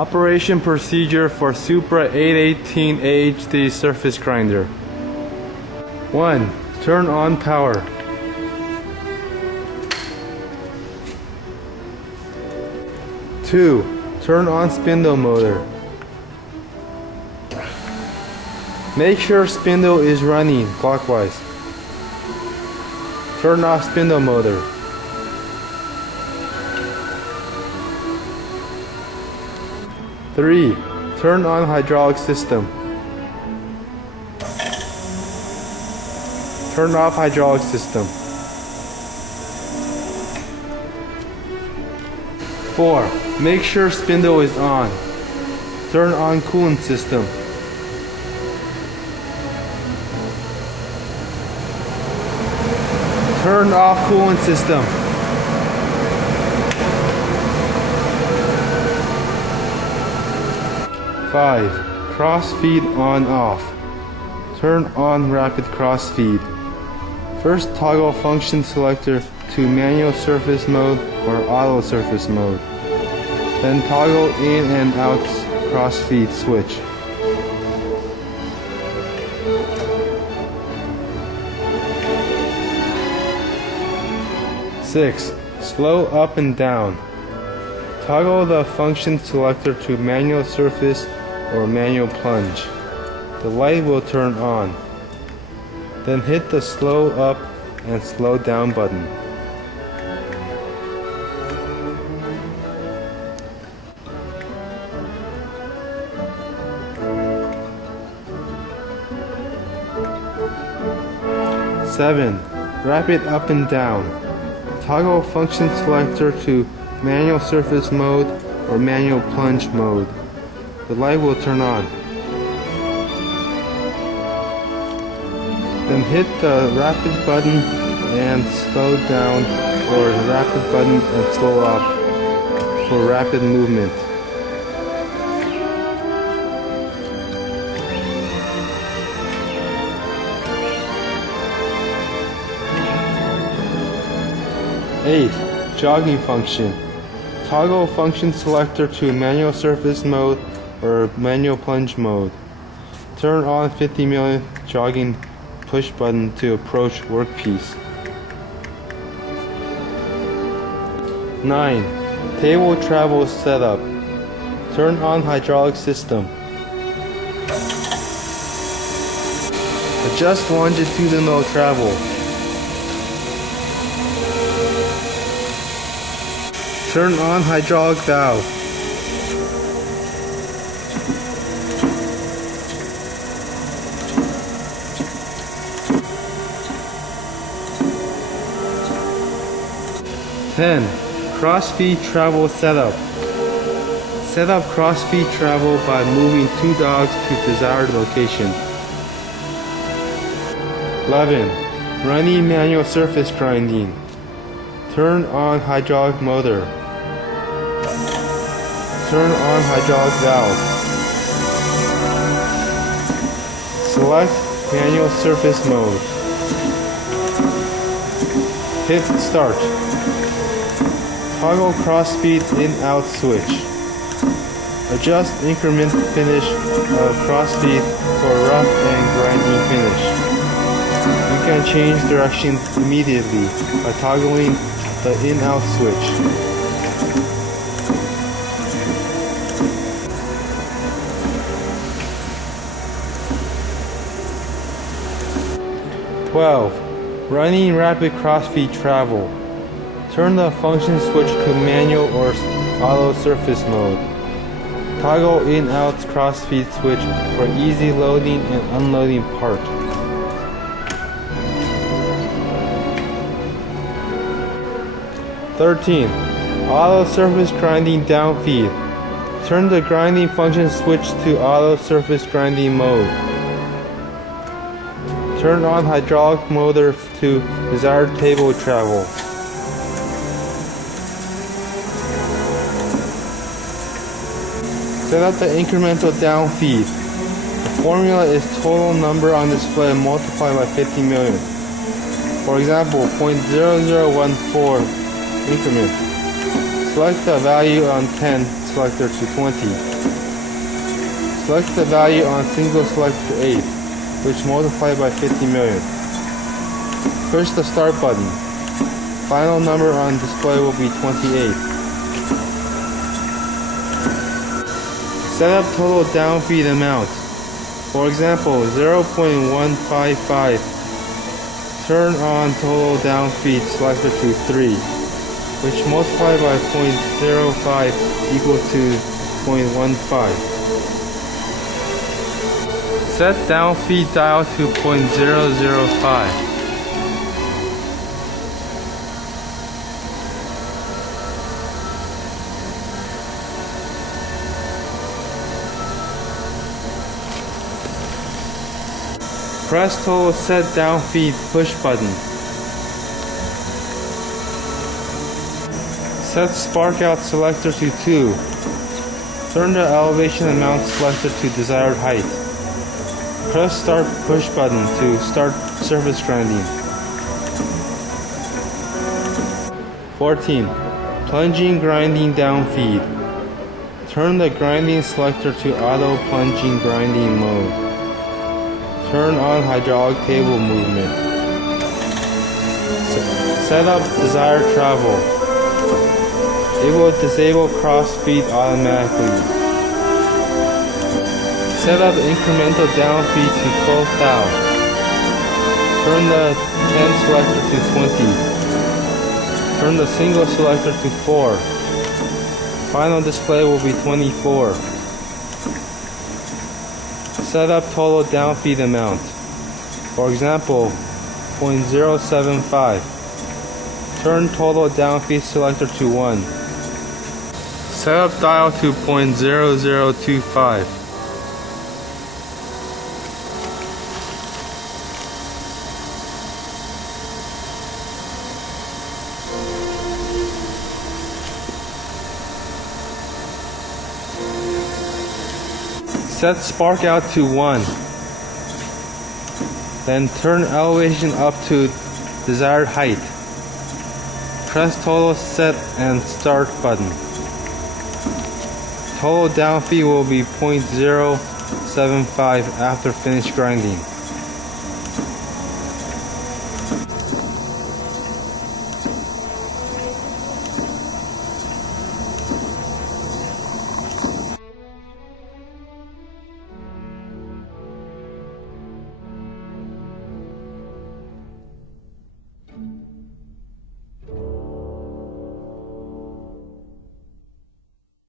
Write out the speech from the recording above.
Operation procedure for Supra-818AHD surface grinder. 1. Turn on power. 2. Turn on spindle motor. Make sure spindle is running clockwise. Turn off spindle motor. 3. Turn on hydraulic system. Turn off hydraulic system. 4. Make sure spindle is on. Turn on coolant system. Turn off coolant system. 5. Cross feed on off. Turn on rapid cross feed. First toggle function selector to manual surface mode or auto surface mode. Then toggle in and out cross feed switch. 6. Slow up and down. Toggle the function selector to manual surface or manual plunge. The light will turn on. Then hit the slow up and slow down button. Seven. Rapid up and down. Toggle function selector to manual surface mode or manual plunge mode. The light will turn on. Then hit the rapid button and slow down, or the rapid button and slow up for rapid movement. Eight. Jogging function. Toggle function selector to manual surface mode or manual plunge mode. Turn on 50 mm jogging push button to approach workpiece. 9. Table travel setup. Turn on hydraulic system. Adjust longitudinal travel. Turn on hydraulic valve. Cross-feed travel setup. Set up cross-feed travel by moving 2 dogs to desired location. 11. Running manual surface grinding. Turn on hydraulic motor. Turn on hydraulic valve. Select manual surface mode. Hit start. Toggle cross speed in-out switch. Adjust increment finish of cross speed for rough and grinding finish. You can change direction immediately by toggling the in-out switch. 12. Running rapid cross-feed travel. Turn the function switch to manual or auto surface mode. Toggle in-out cross-feed switch for easy loading and unloading part. 13. Auto surface grinding down feed. Turn the grinding function switch to auto surface grinding mode. Turn on hydraulic motor to desired table travel. Set up the incremental down feed. The formula is total number on display multiplied by 50 million. For example, 0.0014 increment. Select the value on 10 selector to 20. Select the value on single selector 8, which multiply by 50 million. Push the start button. Final number on display will be 28. Set up total downfeed amount. For example, 0.155. Turn on total downfeed selector to 3, which multiply by 0.05 equal to 0.15. Set downfeed dial to 0.005. Press total set downfeed push button. Set spark out selector to 2. Turn the elevation amount selector to desired height. Press start push button to start surface grinding. 14. Plunging grinding downfeed. Turn the grinding selector to auto plunging grinding mode. Turn on hydraulic table movement. Set up desired travel. It will disable cross feed automatically. Set up incremental downfeed to 12,000. Turn the 10 selector to 20. Turn the single selector to 4. Final display will be 24. Set up total downfeed amount. For example, 0.075. Turn total downfeed selector to 1. Set up dial to 0.0025. Set spark out to 1. Then turn elevation up to desired height. Press total set and start button. Total downfeed will be 0.075 after finished grinding.